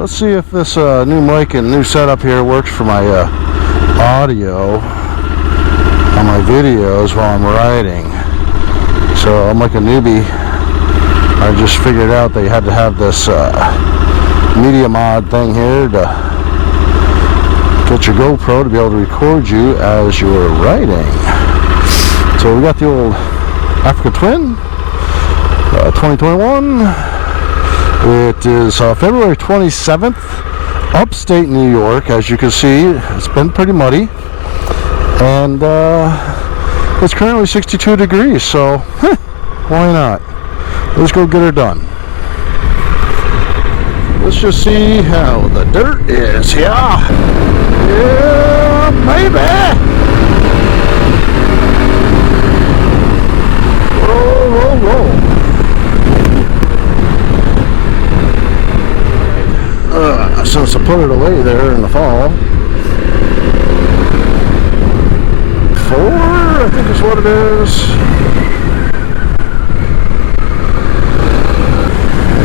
Let's see if this new mic and new setup here works for my audio on my videos while I'm riding. So I'm like a newbie. I just figured out they had to have this media mod thing here to get your GoPro to be able to record you as you're riding. So we got the old Africa Twin 2021. It is February 27th, upstate New York. As you can see, it's been pretty muddy, and it's currently 62 degrees, so why not? Let's go get her done. Let's just see how the dirt is. Yeah, baby. Roll. Since I put it away there in the fall, 4, I think is what it is.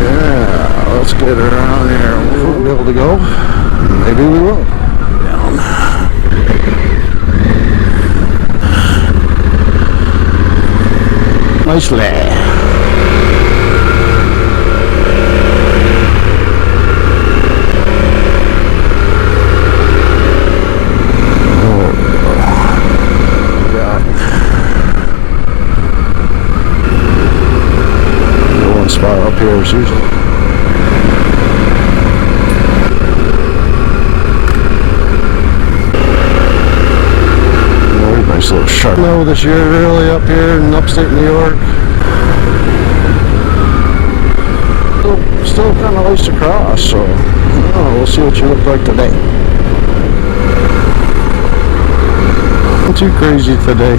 Yeah, let's get her around here. We'll be able to go. Maybe we will. Down. Nicely. Spot up here as usual. Very nice little sharp snow this year, really, up here in upstate New York. Still kind of ice across, so we'll see what you look like today. Not too crazy today.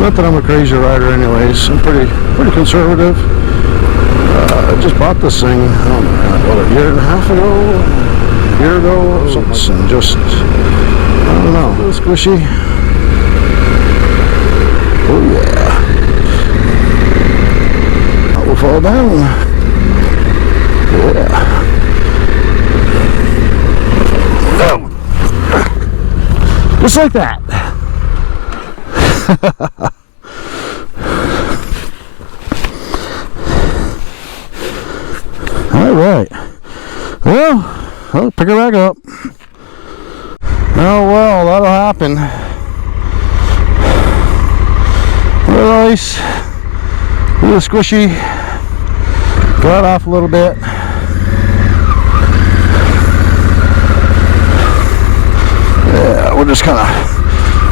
Not that I'm a crazy rider, anyways. I'm pretty conservative. I just bought this thing, I don't know, a year and a half ago, a year ago, or something, and just, I don't know, a little squishy. Oh yeah. That will fall down. Yeah. Oh. Just like that. Alright, well, I'll pick her back up. Oh well, that'll happen. A little ice, a little squishy, got off a little bit. Yeah, we'll just kind of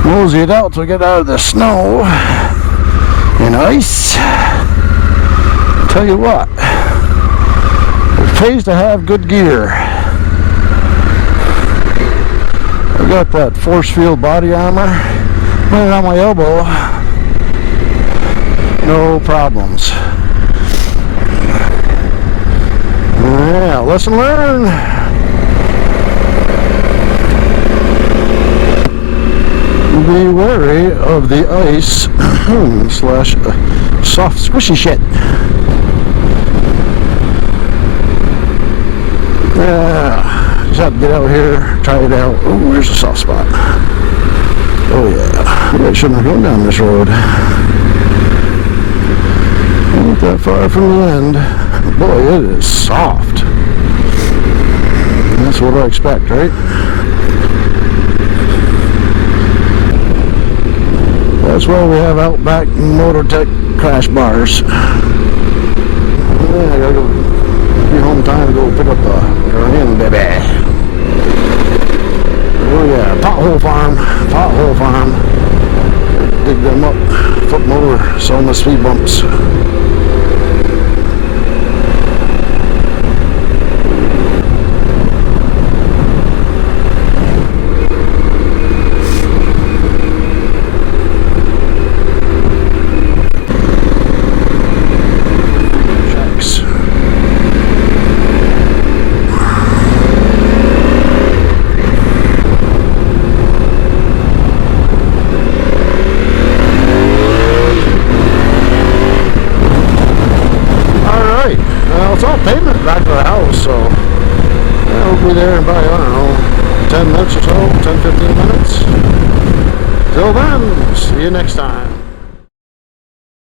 mosey it out till we get out of the snow and ice. Tell you what, it pays to have good gear. I got that force field body armor laying on my elbow, no problems. Yeah, lesson learned. Be wary of the ice slash soft squishy shit. Yeah, just have to get out here, try it out. Oh, where's the soft spot? Oh yeah, maybe I shouldn't have gone down this road. Not that far from the end. Boy, it is soft. That's what I expect, right? That's why we have Outback Motortech crash bars. Yeah, I gotta go be home in time to go pick up the grain, baby. Oh yeah, pothole farm. Dig them up, flip them over, sell them as speed bumps. It's all pavement back to the house, so we'll be there in about, I don't know, 10 minutes or so, 10, 15 minutes. Till then, see you next time.